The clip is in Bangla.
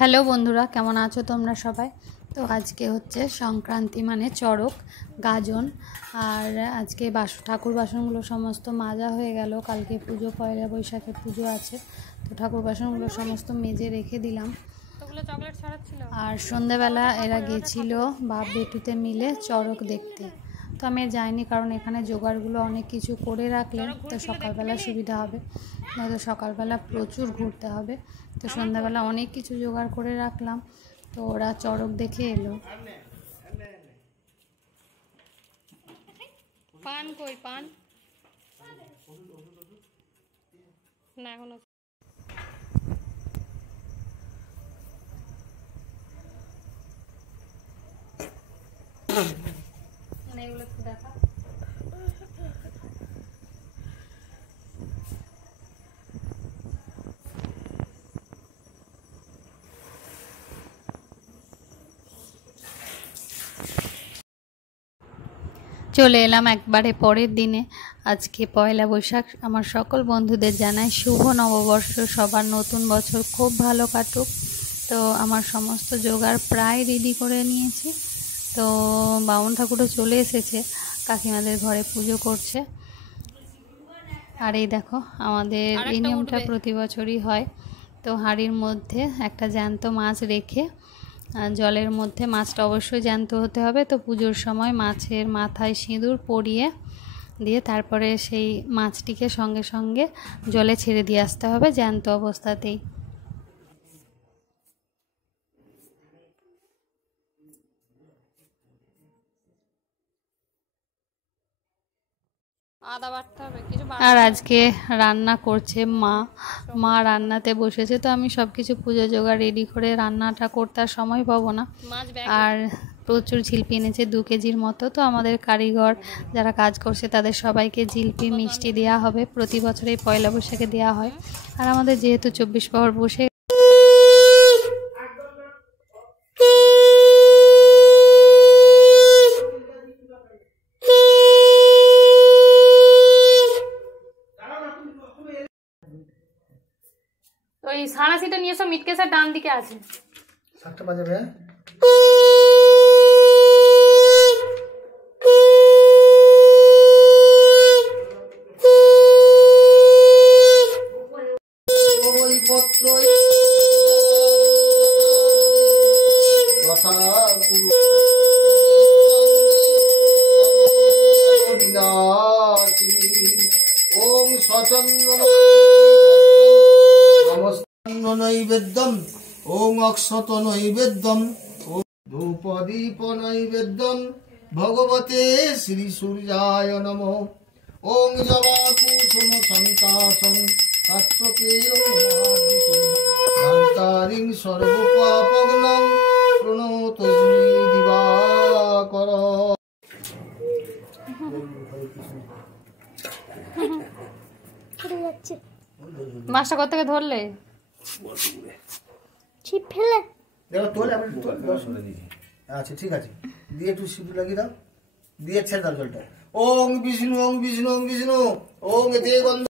হ্যালো বন্ধুরা, কেমন আছো তোমরা সবাই? তো আজকে হচ্ছে সংক্রান্তি, মানে চড়ক গাজন। আর আজকে ঠাকুর বাসনগুলো সমস্ত মাজা হয়ে গেল। কালকে পুজো, পয়লা বৈশাখের পুজো আছে, তো ঠাকুর বাসনগুলো সমস্ত মেজে রেখে দিলাম। আর সন্ধেবেলা এরা গেছিল বাপ বেটুতে মিলে চড়ক দেখতে। তো আমি যাইনি, কারণ এখানে জোগাড়গুলো অনেক কিছু করে রাখলে তো সকালবেলা সুবিধা হবে, নয়তো সকালবেলা প্রচুর ঘুরতে হবে। তো সন্ধ্যাবেলা অনেক কিছু জোগাড় করে রাখলাম, তো ওরা চড়ক দেখে এলো। পান কই? পান না এখনো। এগুলো একটু দেখা। চলে এলাম একবারে পরের দিনে। আজকে পয়লা বৈশাখ। আমার সকল বন্ধুদের জানাই শুভ নববর্ষ, সবার নতুন বছর খুব ভালো কাটুক। তো আমার সমস্ত জোগাড় প্রায় রেডি করে নিয়েছি। তো বামুন ঠাকুরও চলে এসেছে, কাকিমাদের ঘরে পুজো করছে। আর এই দেখো, আমাদের এই নিয়মটা প্রতি বছরই হয়। তো হাঁড়ির মধ্যে একটা জ্যান্ত মাছ রেখে, জলের মধ্যে মাছটা অবশ্যই জ্যান্ত হতে হবে। তো পুজোর সময় মাছের মাথায় সিঁদুর পরিয়ে দিয়ে তারপরে সেই মাছটিকে সঙ্গে সঙ্গে জলে ছেড়ে দিয়ে আসতে হবে জ্যান্ত অবস্থাতেই। আদা বাটতে হবে কিছু। আর আজকে রান্না করছে মা রান্নাতে বসেছে। তো আমি সব কিছু পুজো জোগাড় রেডি করে রান্নাটা করতে আর সময় পাবো না। আর প্রচুর জিলিপি এনেছে 2 কেজির মতো। তো আমাদের কারিগর যারা কাজ করছে তাদের সবাইকে জিলিপি মিষ্টি দেওয়া হবে, প্রতি বছরই পয়লা বৈশাখে দেওয়া হয়। আর আমাদের যেহেতু 24 প্রহর বসে ওই সারাশিটা নিয়ে এসো, মিটকেসের ডান দিকে আছে। 7টা বাজাবে। ওম সচন্দন নৈবেদ্যম ওম অক্ষত নৈবেদ্যম ওম ধূপদীপ নৈবেদ্যম ভগবতে শ্রী সূর্যায় নমঃ। ওম জবাকুসুম সংকাশং কাত্রকেয়ং সর্বপাপগ্নং প্রণতস্মি দিবাকর। মাছটা কোথা থেকে ধরলে? ছিপ ফেলে দেখো, তোলে আমি আচ্ছা ঠিক আছে, দিয়ে একটু সিঁদুর লাগিয়ে দাও, দিয়ে ছেড়ে দাও জলটা। ওং বিষ্ণু ওং বিষ্ণু ওং বিষ্ণু ওং এতে গন্ধ